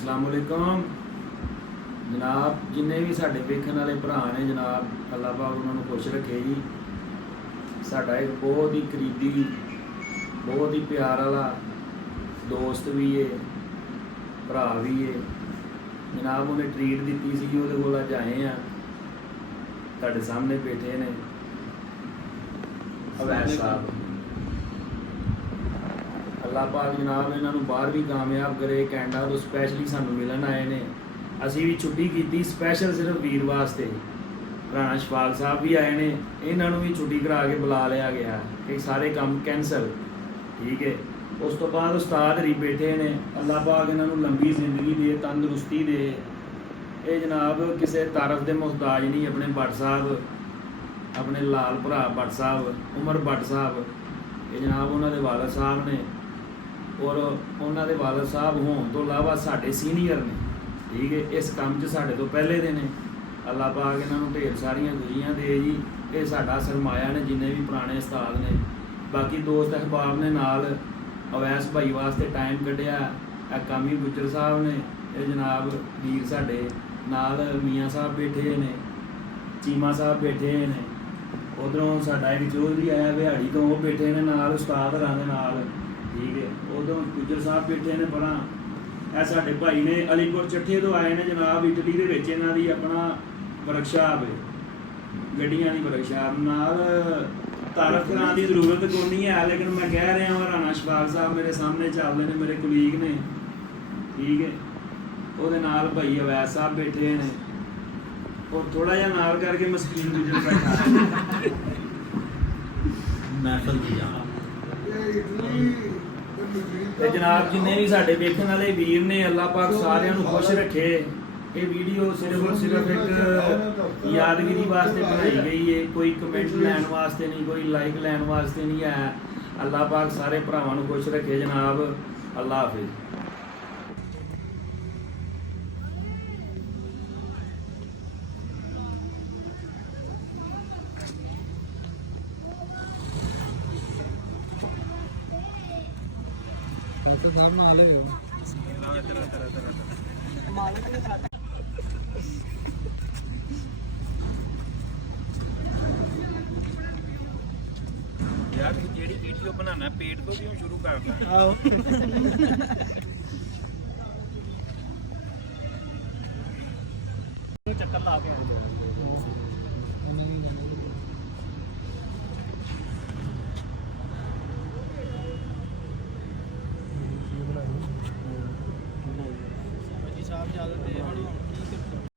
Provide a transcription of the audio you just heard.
अस्सलाम वालेकुम जनाब। जिन्ने भी साडे वेखण वाले भरा ने जनाब अल्लाह पाक उन्होंने खुश रखे जी। साडा एक बहुत ही करीबी बहुत ही प्यार वाला दोस्त भी है भरा भी है जनाब। उन्हें ट्रीट दी सी वो अज आए हैं तुहाडे सामने बैठे ने अवैस साहब। अल्लाह पाक जनाब इन्हों बाहर भी कामयाब करे। कैनेडा तो स्पैशली सानू मिलन आए ने। असी भी छुट्टी की स्पैशल सिर्फ वीर वास्ते। राणा शफाक साहब भी आए ने, इन्हों भी छुट्टी करा के बुला लिया गया कि सारे काम कैंसल ठीक है। उस तो बाद उस्ताद हरी बैठे ने। अल्लाह पाक इन्हों लंबी जिंदगी दे तंदुरुस्ती दे। ये जनाब किसी तारफ के मुहताज नहीं। अपने भट्ट साहब अपने लाल भरा भट्ट साहब उमर भट्ट साहब ये जनाब उन्होंने वालद साहब ने और उन्होंने वालद साहब होने तो इलावा साढ़े सीनियर ने ठीक है। इस काम च साढ़े तो पहले दे ने। अल्लाह पाक इन्हों ढेर सारिया खुशियाँ दे जी। ये साडा सरमाया ने जिन्हें भी पुराने उस्ताद ने। बाकी दोस्त अहबाब ने नाल अवैस भाई वास्ते टाइम कढ़िया। कामी गुजर साहब ने ये जनाब वीर साडे नाल मियाँ साहब बैठे ने, चीमा साहब बैठे ने। उधरों साडा एक चौधरी आया बिहाड़ी तो वो बैठे ने नाल उस्ताद हरां दे नाल ठीक है। उधरों गुजर साहब बैठे ने परां। ਇਹ ਸਾਡੇ ਭਾਈ ਨੇ ਅਲੀਪੁਰ ਚੱਠੇ ਤੋਂ ਆਏ ਨੇ ਜਨਾਬ। ਇਟਲੀ ਦੇ ਵਿੱਚ ਇਹਨਾਂ ਦੀ ਆਪਣਾ ਵਰਕਸ਼ਾਪ ਹੈ, ਗੱਡੀਆਂ ਦੀ ਵਰਕਸ਼ਾਪ। ਨਾਲ ਤਾਰਫ ਕਰਾਂ ਦੀ ਜ਼ਰੂਰਤ ਕੋਈ ਨਹੀਂ ਹੈ ਲੇਕਿਨ ਮੈਂ ਕਹਿ ਰਿਹਾ ਹਾਂ ਰਾਣਾ ਸ਼ਫਾਕ ਸਾਹਿਬ ਮੇਰੇ ਸਾਹਮਣੇ ਚੱਲਦੇ ਨੇ, ਮੇਰੇ ਕੁਲੀਗ ਨੇ ਠੀਕ ਹੈ। ਉਹਦੇ ਨਾਲ ਭਾਈ ਅਵੈਸ ਸਾਹਿਬ ਬੈਠੇ ਨੇ और थोड़ा जिहा नाल करके मस्कीन गुजर बैठा महफिल की ते जनाब जिन्ने भी साडे वेखण वाले वीर ने अल्लाह पाक सारिਆਂ ਨੂੰ खुश रखे। ये वीडियो सिर्फ और सिर्फ एक यादगिरी वास्ते बनाई गई है। कोई कमेंट लैन वास्ते नहीं, कोई लाइक लैन वास्ते नहीं है। अल्लाह पाक सारे भरावां ਨੂੰ खुश रखे जनाब। अल्लाह हाफिज। डॉक्टर साहब ना आले हो यार जेडी वीडियो बनाना पेट तो क्यों शुरू करना। चक्कर ला के साहब ज़्यादा